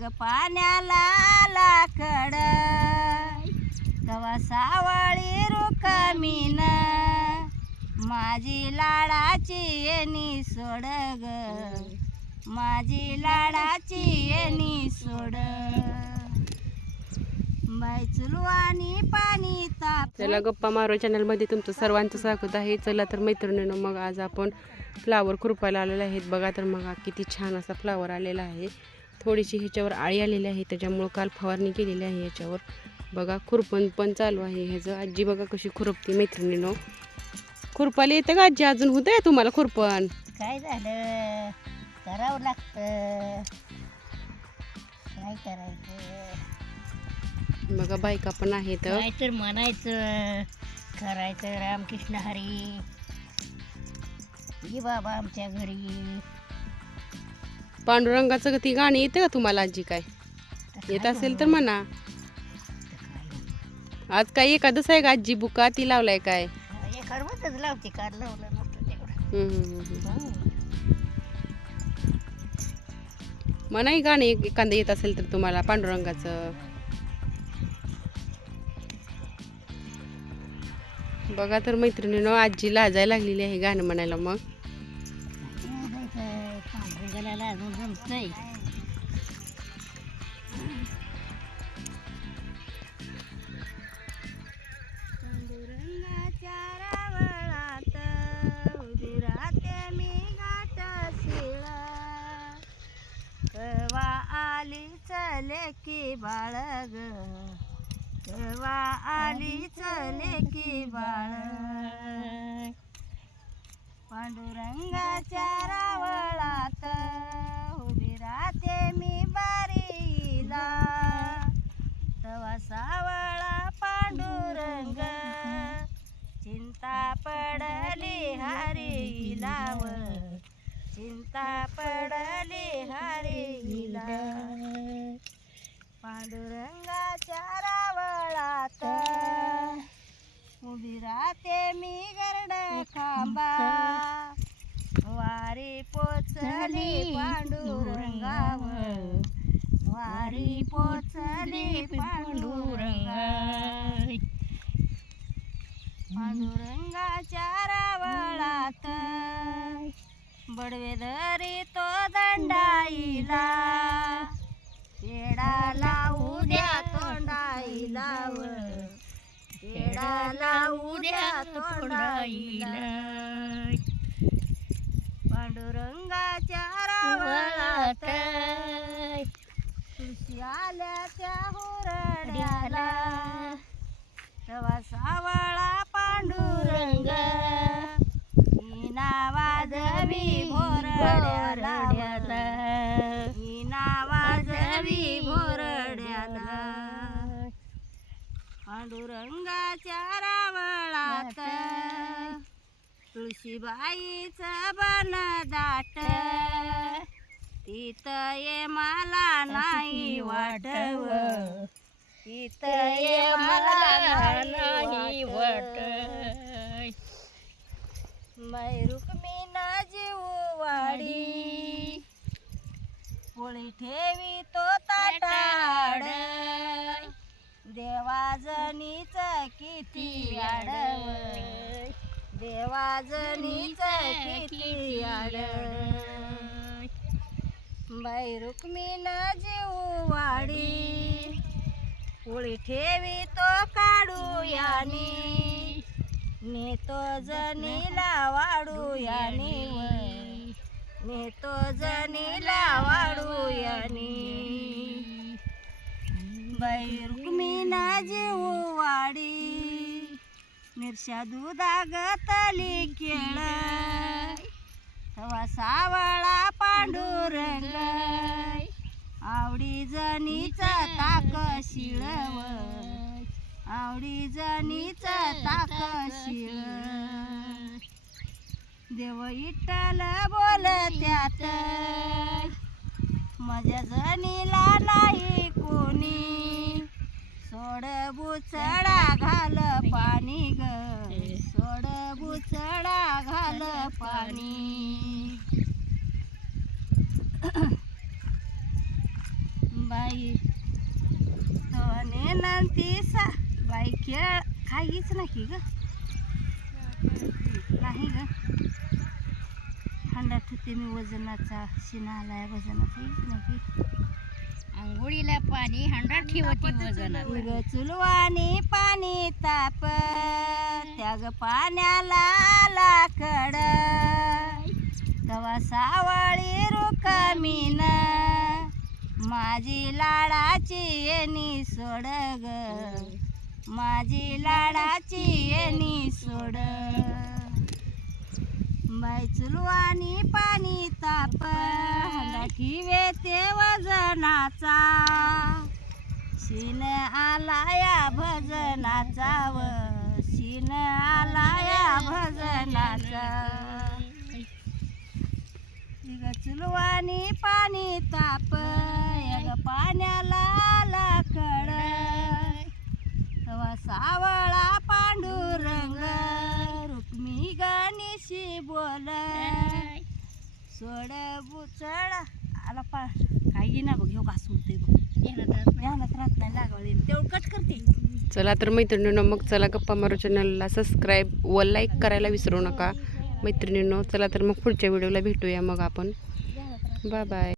ग पाण्याला लाकड. कवा सावळी रुकमीन माझी लाडाची येणी सोड ग. माझी लाडाची येणी सोड. बाई पाणी ताप. चला गप्पा मारो. चॅनलमध्ये तुमचं सर्वांचं स्वागत आहे. चला तर मैत्रिणीनं मग आज आपण फ्लावर खुरपायला आलेले आहेत. बघा तर मग किती छान असा फ्लावर आलेला आहे. थोडीशी ह्याच्यावर आळी आलेली आहे त्याच्यामुळं काल फवारणी केलेली आहे याच्यावर. बघा खुरपण पण चालू आहे. ह्याचं आजी बघा कशी खुरपते मैत्रिणीनं. खुरपायला येतं का आजी? अजून होतं आहे तुम्हाला खुरपण? काय झालं? करावं लागतं. काय करायचं? बघा बायका पण आहेत. तर म्हणायचं करायचं रामकृष्ण हरी. ये बाबा आमच्या घरी. पांडुरंगाचं ती गाणी येतं का तुम्हाला आजी काय? येत असेल तर म्हणा. आज काय एकादस आहे का आजी? बुका ती लावलाय काय? एखादच लावते लावलं नसतं तेवढं. मनाही गाणे एखादं येत असेल तर तुम्हाला पांडुरंगाचं. बघा तर मैत्रिणीनं आजी लाजायला लागलेली आहे गाणं म्हणायला मग. अजून जमतंय आली चले की बाळ ग कवा आली चले की बाळ पांडुरंगाच्या रावळात chocolate. पोचली पांडुरंगावर. वारी पोचली पांडुरंगा पांडुरंगाच्या रावळात बडवे धरी तो दंडाईला. पेडा लावू द्या तोंडाईला. पेडा लावू द्या तोंडाईला. पांडुरंगाच्या रावळात तुळशी आल्या त्या हुरड्याला तवा सावळा पांडुरंग. इना वाजवी भोरड्याला इना वाजवी भोरड्याला. पांडुरंगाच्या रावळात तुळशीबाईचं बन दाट. तिथं ये मला नाही वाटव तिथं ये मला नाही वाट मै ना जीव वाडी. पोळी ठेवी तो ताटाड देवाजनीच किती आडव. देवाजनीच किती आड. बाई रुक्मिण जीव वाडी पोळी ठेवी तो काढू यानी. नेतो जनीला वाढू यानी. नेतो जनीला वाढू यानी. बाई रुक्मिणा मिरच्या दुधा गतली केळ. तवा सावळा पांडुरंग. आवडी जनीच ताक शिळव आवडी जनीच ताक शिळ देव इटल बोल त्यात. माझ्या जणीला नाही कोणी. सोड बुचडा घाल पाणी ग. सोड बुचडा घाल पाणी. बाई तोने नंती सा. बाई खेळ काहीच नाही ग. नाही ग. थंडात होते मी वजनाचा शिना आलाय वजनाचा. हेच नाही आंघोळीला पाणी हंडा ठेवती वजन चुलवानी पाणी ताप त्याग पाण्याला लाकड. तवा सावळी रुकमीन माझी लाडाची येणी सोड ग. माझी लाडाची येणी सोड. बाय चुलवानी पाणी ताप. हंडा वेते वजनाचा. शिन आलाया भजनाचा व शिन आलाया भजनाचा. ग चुलवानी पाणी ताप. यग पाण्याला लाकड तवा सावळा पांडुरंग. रुक्मी गणेशी बोल. सोड बुचड आला पा काही ना बघ ह्यो घास उरते बघ. ध्यानात राहत नाही. लागवली तेवढं कट करते. चला तर मैत्रिणींनो मग चला गप्पा मारू चॅनलला सबस्क्राईब व लाईक करायला विसरू नका. मैत्रिणींनो चला तर मग पुढच्या व्हिडिओला भेटूया मग आपण. Bye bye